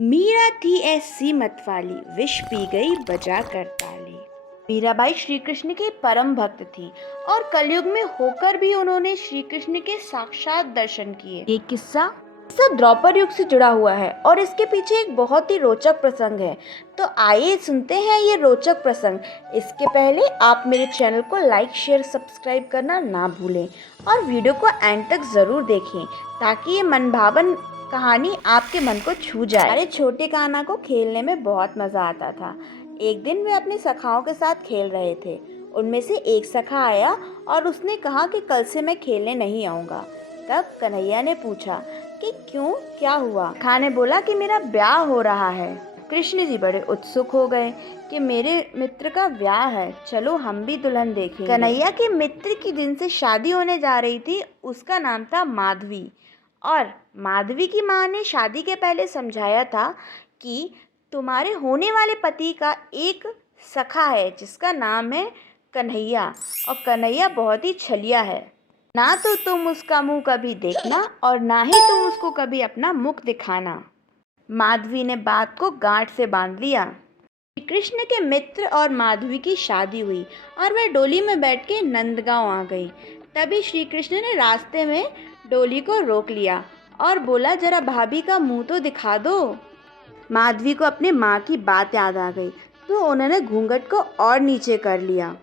मीरा थी ऐसी मतवाली, विष पी गई बजा कर ताली। मीराबाई श्री कृष्ण की परम भक्त थी और कलयुग में होकर भी उन्होंने श्री कृष्ण के साक्षात दर्शन किए। ये किस्सा द्रौपद युग से जुड़ा हुआ है और इसके पीछे एक बहुत ही रोचक प्रसंग है। तो आइए सुनते हैं ये रोचक प्रसंग। इसके पहले आप मेरे चैनल को लाइक, शेयर, सब्सक्राइब करना ना भूलें और वीडियो को एंड तक ज़रूर देखें ताकि ये मनभावन कहानी आपके मन को छू जाए। अरे छोटे कान्हा को खेलने में बहुत मज़ा आता था। एक दिन वे अपने सखाओं के साथ खेल रहे थे। उनमें से एक सखा आया और उसने कहा कि कल से मैं खेलने नहीं आऊँगा। तब कन्हैया ने पूछा कि क्यों, क्या हुआ? सखा ने बोला कि मेरा ब्याह हो रहा है। कृष्ण जी बड़े उत्सुक हो गए कि मेरे मित्र का ब्याह है, चलो हम भी दुल्हन देखेंगे। कन्हैया के मित्र की जिनसे शादी होने जा रही थी उसका नाम था माधवी। और माधवी की माँ ने शादी के पहले समझाया था कि तुम्हारे होने वाले पति का एक सखा है जिसका नाम है कन्हैया, और कन्हैया बहुत ही छलिया है। ना तो तुम उसका मुंह कभी देखना और ना ही तुम उसको कभी अपना मुख दिखाना। माधवी ने बात को गांठ से बांध लिया। श्री कृष्ण के मित्र और माधवी की शादी हुई और वह डोली में बैठ के नंदगांव आ गई। तभी श्री कृष्ण ने रास्ते में डोली को रोक लिया और बोला, जरा भाभी का मुंह तो दिखा दो। माधवी को अपने माँ की बात याद आ गई तो उन्होंने घूंघट को और नीचे कर लिया।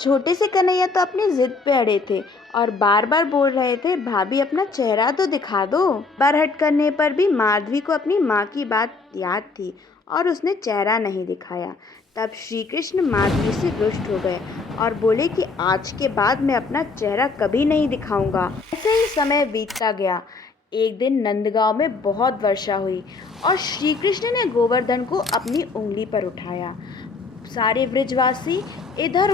छोटे से कन्हैया तो अपनी जिद पे अड़े थे और बार बार बोल रहे थे, भाभी अपना चेहरा तो दिखा दो। बार हट करने पर भी माधवी को अपनी माँ की बात याद थी और उसने चेहरा नहीं दिखाया। तब श्री कृष्ण माधवी से रुष्ट हो गए और बोले कि आज के बाद मैं अपना चेहरा कभी नहीं दिखाऊंगा। ऐसे ही समय बीतता गया। एक दिन नंदगांव में बहुत वर्षा हुई और श्री कृष्ण ने गोवर्धन को अपनी उंगली पर उठाया। सारे ब्रजवासी इधर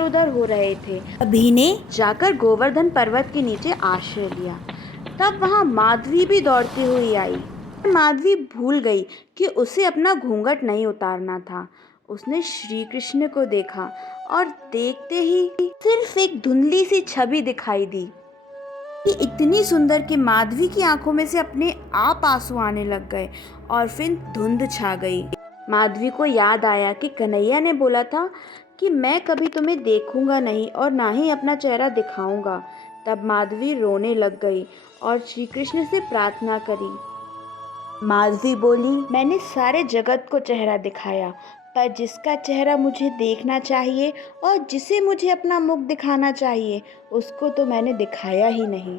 उधर हो रहे थे। अभी ने जाकर गोवर्धन पर्वत के नीचे आश्रय लिया। तब वहां माधवी भी दौड़ती हुई आई। माधवी भूल गई कि उसे अपना घूंघट नहीं उतारना था। उसने श्री कृष्ण को देखा और देखते ही सिर्फ एक धुंधली सी छवि दिखाई दी। ये इतनी सुंदर कि माधवी की आंखों में से अपने आप आंसू आने लग गए और फिर धुंध छा गई। माधवी को याद आया कि कन्हैया ने बोला था कि मैं कभी तुम्हें देखूंगा नहीं और ना ही अपना चेहरा दिखाऊंगा। तब माधवी रोने लग गई और श्री कृष्ण से प्रार्थना करी। माधवी बोली, मैंने सारे जगत को चेहरा दिखाया, पर जिसका चेहरा मुझे देखना चाहिए और जिसे मुझे अपना मुख दिखाना चाहिए उसको तो मैंने दिखाया ही नहीं।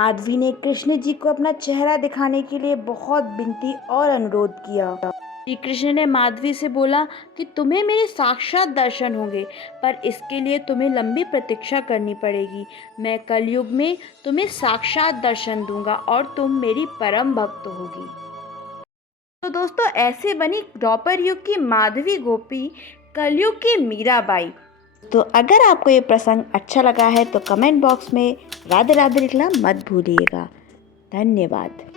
माधवी ने कृष्ण जी को अपना चेहरा दिखाने के लिए बहुत विनती और अनुरोध किया। श्री कृष्ण ने माधवी से बोला कि तुम्हें मेरे साक्षात दर्शन होंगे, पर इसके लिए तुम्हें लंबी प्रतीक्षा करनी पड़ेगी। मैं कलयुग में तुम्हें साक्षात दर्शन दूंगा और तुम मेरी परम भक्त होगी। तो दोस्तों, ऐसे बनी द्वापर युग की माधवी गोपी, कलयुग की मीराबाई। तो अगर आपको ये प्रसंग अच्छा लगा है तो कमेंट बॉक्स में राधे राधे लिखना मत भूलिएगा। धन्यवाद।